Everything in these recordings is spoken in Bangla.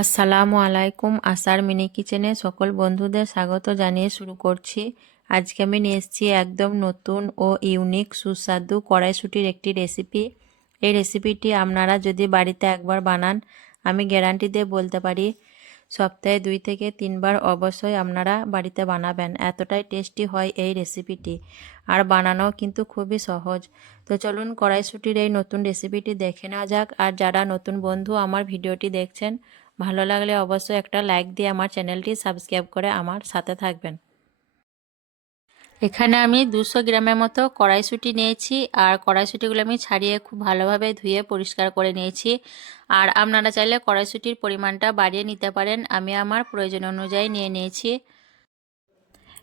আসসালামু আলাইকুম। আসার মিনি কিচেনে সকল বন্ধুদের স্বাগত জানিয়ে শুরু করছি। আজকে আমি নিয়ে এসেছি একদম নতুন ও ইউনিক সুস্বাদু কড়াইশুঁটির একটি রেসিপি। এই রেসিপিটি আপনারা যদি বাড়িতে একবার বানান, আমি গ্যারান্টি দিয়ে বলতে পারি সপ্তাহে 2 থেকে 3 বার অবশ্যই আপনারা বাড়িতে বানাবেন। এতটাই টেস্টি হয় এই রেসিপিটি, আর বানানোও কিন্তু খুবই সহজ। তো চলুন কড়াইশুঁটির এই নতুন রেসিপিটি দেখে নেওয়া যাক। আর যারা নতুন বন্ধু আমার ভিডিওটি দেখছেন, ভালো লাগলে অবশ্যই একটা লাইক দিয়ে আমার চ্যানেলটি সাবস্ক্রাইব করে আমার সাথে থাকবেন। এখানে আমি 200 গ্রামের মতো কড়াইশুঁটি নিয়েছি, আর কড়াইশুঁটিগুলো আমি ছাড়িয়ে খুব ভালোভাবে ধুয়ে পরিষ্কার করে নিয়েছি। আর আপনারা চাইলে কড়াইশুঁটির পরিমাণটা বাড়িয়ে নিতে পারেন, আমি আমার প্রয়োজন অনুযায়ী নিয়ে নিয়েছি।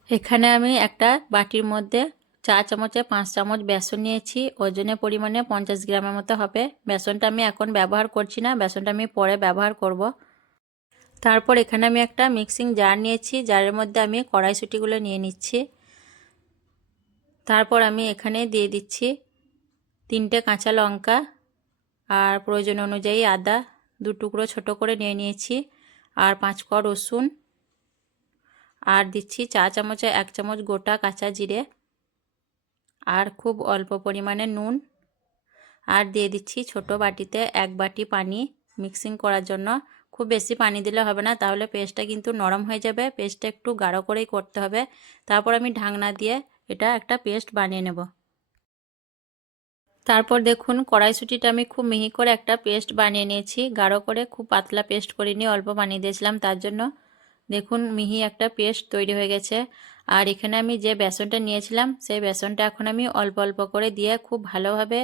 এখানে আমি একটা বাটির মধ্যে 4 চামচে 5 চামচ বেসন নিয়েছি, ওজনের পরিমাণে 50 গ্রামের মতো হবে। বেসনটা আমি এখন ব্যবহার করছি না, বেসনটা আমি পরে ব্যবহার করব। তারপর এখানে আমি একটা মিক্সিং জার নিয়েছি, জারের মধ্যে আমি কড়াইশুঁটিগুলো নিয়ে নিচ্ছি। তারপর আমি এখানে দিয়ে দিচ্ছি 3টে কাঁচা লঙ্কা, আর প্রয়োজন অনুযায়ী আদা 2 টুকরো ছোট করে নিয়ে নিয়েছি, আর 5 কোয়া রসুন, আর দিচ্ছি 4 চামচে 1 চামচ গোটা কাঁচা জিরে, আর খুব অল্প পরিমাণে নুন, আর দিয়ে দিচ্ছি ছোট বাটিতে 1 বাটি পানি মিক্সিং করার জন্য। খুব বেশি পানি দিলে হবে না, তাহলে পেস্টটা কিন্তু নরম হয়ে যাবে। পেস্টটা একটু গাঢ় করেই করতে হবে। তারপর আমি ঢাকনা দিয়ে এটা একটা পেস্ট বানিয়ে নেব। তারপর দেখুন কড়াইশুঁটিটা আমি খুব মিহি করে একটা পেস্ট বানিয়ে নিয়েছি, গাঢ় করে, খুব পাতলা পেস্ট করিনি, অল্প পানি দিয়েছিলাম তার জন্য। দেখুন মিহি একটা পেস্ট তৈরি হয়ে গেছে। আর এখানে আমি যে বেসনটা নিয়েছিলাম সেই বেসনটা এখন আমি অল্প অল্প করে দিয়ে খুব ভালোভাবে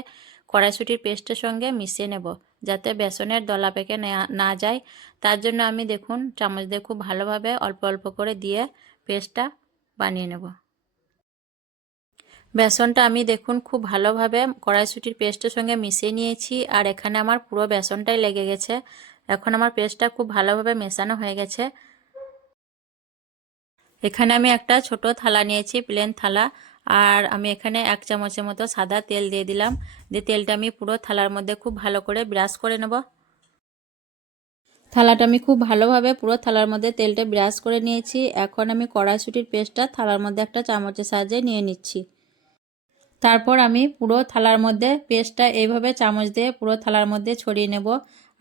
কড়াইশুঁটির পেস্টের সঙ্গে মিশিয়ে নেব, যাতে বেসনের দলা পেকে না যায়। তার জন্য আমি দেখুন চামচ দিয়ে খুব ভালোভাবে অল্প অল্প করে দিয়ে পেস্টটা বানিয়ে নেব। বেসনটা আমি দেখুন খুব ভালোভাবে কড়াইশুঁটির পেস্টের সঙ্গে মিশিয়ে নিয়েছি, আর এখানে আমার পুরো বেসনটাই লেগে গেছে। এখন আমার পেস্টটা খুব ভালোভাবে মেশানো হয়ে গেছে। এখানে আমি একটা ছোট থালা নিয়েছি, প্লেন থালা, আর আমি এখানে 1 চামচের মতো সাদা তেল দিয়ে দিলাম। দিয়ে তেলটা আমি পুরো থালার মধ্যে খুব ভালো করে ব্রাশ করে নেব। থালাটা আমি খুব ভালোভাবে পুরো থালার মধ্যে তেলটা ব্রাশ করে নিয়েছি। এখন আমি কড়াইশুঁটির পেস্টটা থালার মধ্যে একটা চামচের সাহায্যে নিয়ে নিচ্ছি। তারপর আমি পুরো থালার মধ্যে পেস্টটা এইভাবে চামচ দিয়ে পুরো থালার মধ্যে ছড়িয়ে নেব।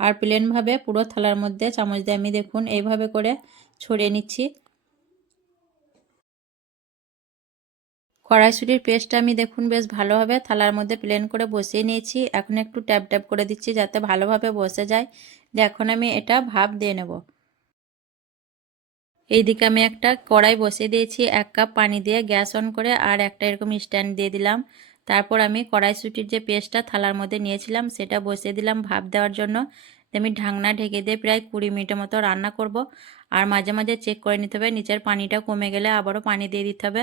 আর প্লেনভাবে পুরো থালার মধ্যে চামচ দিয়ে আমি দেখুন এইভাবে করে ছড়িয়ে নিচ্ছি। কড়াইশুঁটির পেস্টটা আমি দেখুন বেশ ভালোভাবে থালার মধ্যে প্লেন করে বসিয়ে নিয়েছি। এখন একটু ট্যাপ ট্যাপ করে দিচ্ছি যাতে ভালোভাবে বসে যায়। দিয়ে এখন আমি এটা ভাপ দিয়ে নেব। এইদিকে আমি একটা কড়াই বসিয়ে দিয়েছি 1 কাপ পানি দিয়ে, গ্যাস অন করে, আর একটা এরকম স্ট্যান্ড দিয়ে দিলাম। তারপর আমি কড়াইশুঁটির যে পেস্টটা থালার মধ্যে নিয়েছিলাম সেটা বসিয়ে দিলাম ভাপ দেওয়ার জন্য। আমি ঢাকনা ঢেকে দিয়ে প্রায় 20 মিনিটের মতো রান্না করব। আর মাঝে মাঝে চেক করে নিতে হবে, নিচের পানিটা কমে গেলে আবারও পানি দিয়ে দিতে হবে,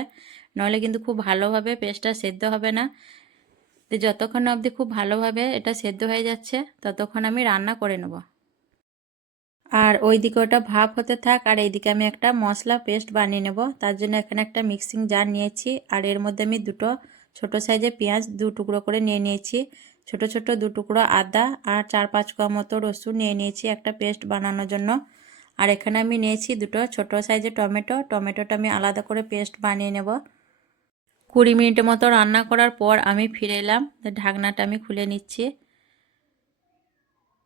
নাহলে কিন্তু খুব ভালোভাবে পেস্টটা সেদ্ধ হবে না। তো যতক্ষণ অবধি খুব ভালোভাবে এটা সেদ্ধ হয়ে যাচ্ছে ততক্ষণ আমি রান্না করে নেব। আর ওইদিকে ওটা ভাপ হতে থাক, আর এইদিকে আমি একটা মশলা পেস্ট বানিয়ে নেব। তার জন্য এখানে একটা মিক্সিং জার নিয়েছি, আর এর মধ্যে আমি 2টো ছোট সাইজের পেঁয়াজ 2 টুকরো করে নিয়ে নিয়েছি, ছোট ছোট 2 টুকরো আদা, আর 4-5 কোয়া মতো রসুন নিয়ে নিয়েছি একটা পেস্ট বানানোর জন্য। আর এখানে আমি নিয়েছি 2টো ছোট সাইজের টমেটোটা আমি আলাদা করে পেস্ট বানিয়ে নেব। 20 মিনিটের মতো রান্না করার পর আমি ফিরে এলাম। ঢাকনাটা আমি খুলে নিচ্ছি।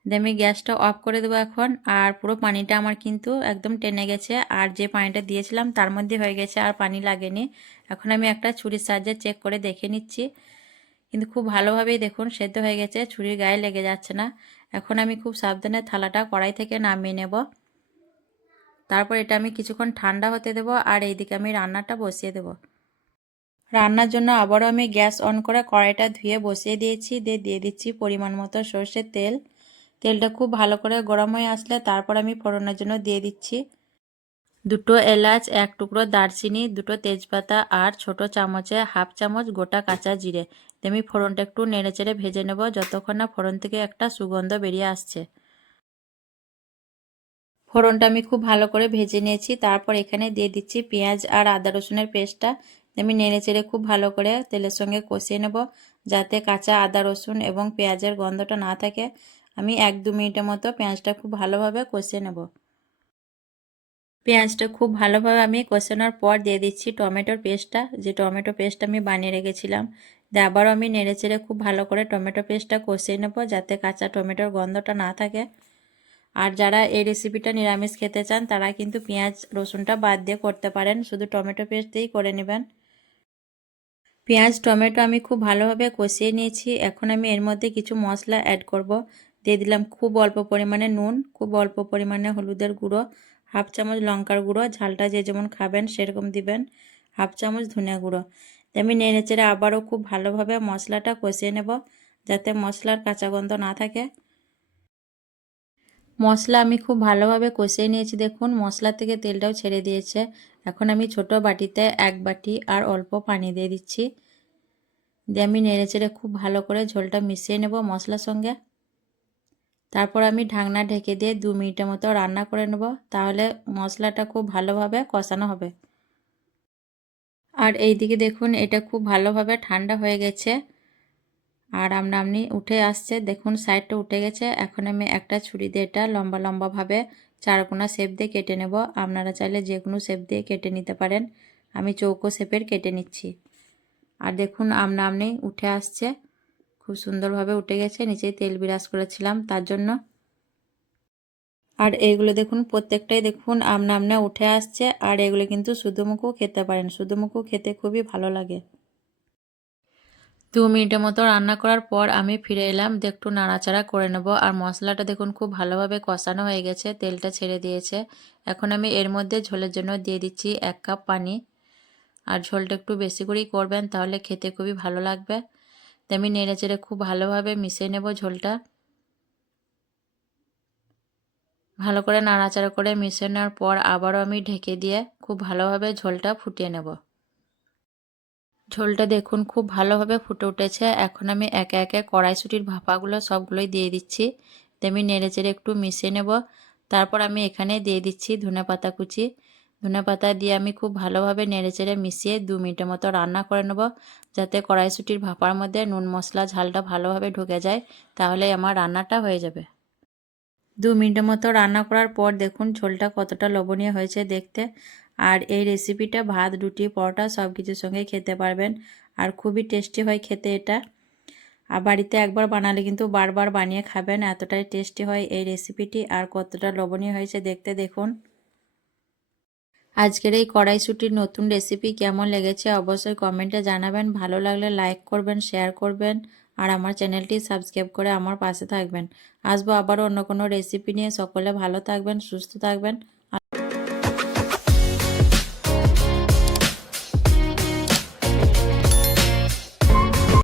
দিয়ে আমি গ্যাসটা অফ করে দেবো এখন। আর পুরো পানিটা আমার কিন্তু একদম টেনে গেছে, আর যে পানিটা দিয়েছিলাম তার মধ্যে হয়ে গেছে, আর পানি লাগেনি। এখন আমি একটা ছুরির সাহায্যে চেক করে দেখে নিচ্ছি, কিন্তু খুব ভালোভাবেই দেখুন সেদ্ধ হয়ে গেছে, ছুরির গায়ে লেগে যাচ্ছে না। এখন আমি খুব সাবধানে থালাটা কড়াই থেকে নামিয়ে নেব। তারপর এটা আমি কিছুক্ষণ ঠান্ডা হতে দেব, আর এইদিকে আমি রান্নাটা বসিয়ে দেব। রান্নার জন্য আবারও আমি গ্যাস অন করে কড়াইটা ধুয়ে বসিয়ে দিয়েছি। দিয়ে দিচ্ছি পরিমাণ মতো সর্ষের তেল। তেলটা খুব ভালো করে গরম হয়ে আসলে তারপর আমি ফোড়নের জন্য দিয়ে দিচ্ছি 2টো এলাচ, 1 টুকরো দারচিনি, 2টো তেজপাতা, আর ছোট চামচে 1/2 চামচ গোটা কাঁচা জিরে। আমি ফোড়নটা একটু নেড়েচেড়ে ভেজে নেব যতক্ষণ না ফোড়ন থেকে একটা সুগন্ধ বেরিয়ে আসছে। ফোড়নটা আমি খুব ভালো করে ভেজে নিয়েছি। তারপর এখানে দিয়ে দিচ্ছি পেঁয়াজ আর আদা রসুনের পেস্টটা। আমি নেড়েচেড়ে খুব ভালো করে তেলের সঙ্গে কষিয়ে নেব, যাতে কাঁচা আদা রসুন এবং পেঁয়াজের গন্ধটা না থাকে। আমি 1-2 মিনিটের মতো পেঁয়াজটা খুব ভালোভাবে কষিয়ে নেব। পেঁয়াজটা খুব ভালোভাবে আমি কষানোর পর দিয়ে দিচ্ছি টমেটোর পেস্টটা, যে টমেটো পেস্টটা আমি বানিয়ে রেখেছিলাম। দিয়ে আবারও আমি নেড়েচেড়ে খুব ভালো করে টমেটো পেস্টটা কষিয়ে নেব, যাতে কাঁচা টমেটোর গন্ধটা না থাকে। আর যারা এই রেসিপিটা নিরামিষ খেতে চান তারা কিন্তু পেঁয়াজ রসুনটা বাদ দিয়ে করতে পারেন, শুধু টমেটো পেস্ট দিয়েই করে নেবেন। পেঁয়াজ টমেটো আমি খুব ভালোভাবে কষিয়ে নিয়েছি। এখন আমি এর মধ্যে কিছু মশলা অ্যাড করব। দিয়ে দিলাম খুব অল্প পরিমাণে নুন, খুব অল্প পরিমাণে হলুদের গুঁড়ো, 1/2 চামচ লঙ্কার গুঁড়ো, ঝালটা যে যেমন খাবেন সেরকম দিবেন, 1/2 চামচ ধনিয়া গুঁড়ো। আমি নেড়েচেড়ে আবারও খুব ভালোভাবে মশলাটা কষিয়ে নেব, যাতে মশলার কাঁচা গন্ধ না থাকে। মশলা আমি খুব ভালোভাবে কষিয়ে নিয়েছি, দেখুন মশলা থেকে তেলটাও ছেড়ে দিয়েছে। এখন আমি ছোট বাটিতে 1 বাটি আর অল্প পানি দিয়ে দিচ্ছি। দিয়ে আমি নেড়েচেড়ে খুব ভালো করে ঝোলটা মিশিয়ে নেব মশলার সঙ্গে। তারপর আমি ঢাকনা ঢেকে দিয়ে 2 মিনিটের মতো রান্না করে নেব, তাহলে মশলাটা খুব ভালোভাবে কষানো হবে। আর এইদিকে দেখুন এটা খুব ভালোভাবে ঠান্ডা হয়ে গেছে আর আমনি উঠে আসছে, দেখুন সাইডটা উঠে গেছে। এখন আমি একটা ছুরি দিয়ে এটা লম্বা লম্বাভাবে চারকোনা শেপ দিয়ে কেটে নেব। আপনারা চাইলে যে কোনো শেপ দিয়ে কেটে নিতে পারেন, আমি চৌকো শেপের কেটে নিচ্ছি। আর দেখুন আমনি উঠে আসছে, খুব সুন্দরভাবে উঠে গেছে, নিচে তেল বিরাজ করেছিলাম তার জন্য। আর এইগুলো দেখুন প্রত্যেকটাই দেখুন আমনা উঠে আসছে। আর এগুলো কিন্তু শুধুমুখও খেতে পারেন, শুধুমুখও খেতে খুবই ভালো লাগে। 2 মিনিটের মতো রান্না করার পর আমি ফিরে এলাম, একটু নাড়াচাড়া করে নেব। আর মশলাটা দেখুন খুব ভালোভাবে কষানো হয়ে গেছে, তেলটা ছেড়ে দিয়েছে। এখন আমি এর মধ্যে ঝোলের জন্য দিয়ে দিচ্ছি 1 কাপ পানি। আর ঝোলটা একটু বেশি করেই করবেন, তাহলে খেতে খুবই ভালো লাগবে। আমি নেড়েচেড়ে খুব ভালোভাবে মিশিয়ে নেব ঝোলটা। ভালো করে নাড়াচাড়া করে মিশিয়ে নেওয়ার পর আবারও আমি ঢেকে দিয়ে খুব ভালোভাবে ঝোলটা ফুটিয়ে নেব। ঝোলটা দেখুন খুব ভালোভাবে ফুটে উঠেছে। এখন আমি একে একে কড়াইশুঁটির ভাপাগুলো সবগুলোই দিয়ে দিচ্ছি। আমি নেড়েচেড়ে একটু মিশিয়ে নেব। তারপর আমি এখানে দিয়ে দিচ্ছি ধনেপাতা কুচি। ধনেপাতা দিয়ে আমি খুব ভালোভাবে নেড়েচেড়ে মিশিয়ে 2 মিনিটের মতো রান্না করে নেব, যাতে কড়াইশুঁটির ভাপার মধ্যে নুন মশলা ঝালটা ভালোভাবে ঢুকে যায়, তাহলে আমার রান্নাটা হয়ে যাবে। 2 মিনিটের মতো রান্না করার পর দেখুন ঝোলটা কতটা লবণীয় হয়েছে দেখতে। আর এই রেসিপিটা ভাত, রুটি, পরোটা সব কিছুর সঙ্গে খেতে পারবেন। আর খুবই টেস্টি হয় খেতে এটা। আর বাড়িতে একবার বানালে কিন্তু বারবার বানিয়ে খাবেন, এতটাই টেস্টি হয় এই রেসিপিটি। আর কতটা লবণীয় হয়েছে দেখতে দেখুন। আজকের এই কড়াইশুঁটির নতুন রেসিপি কেমন লেগেছে অবশ্যই কমেন্টে জানাবেন। ভালো লাগলে লাইক করবেন, শেয়ার করবেন আর আমার চ্যানেলটি সাবস্ক্রাইব করে আমার পাশে থাকবেন। আসবো আবারও অন্য কোনো রেসিপি নিয়ে। সকলে ভালো থাকবেন, সুস্থ থাকবেন।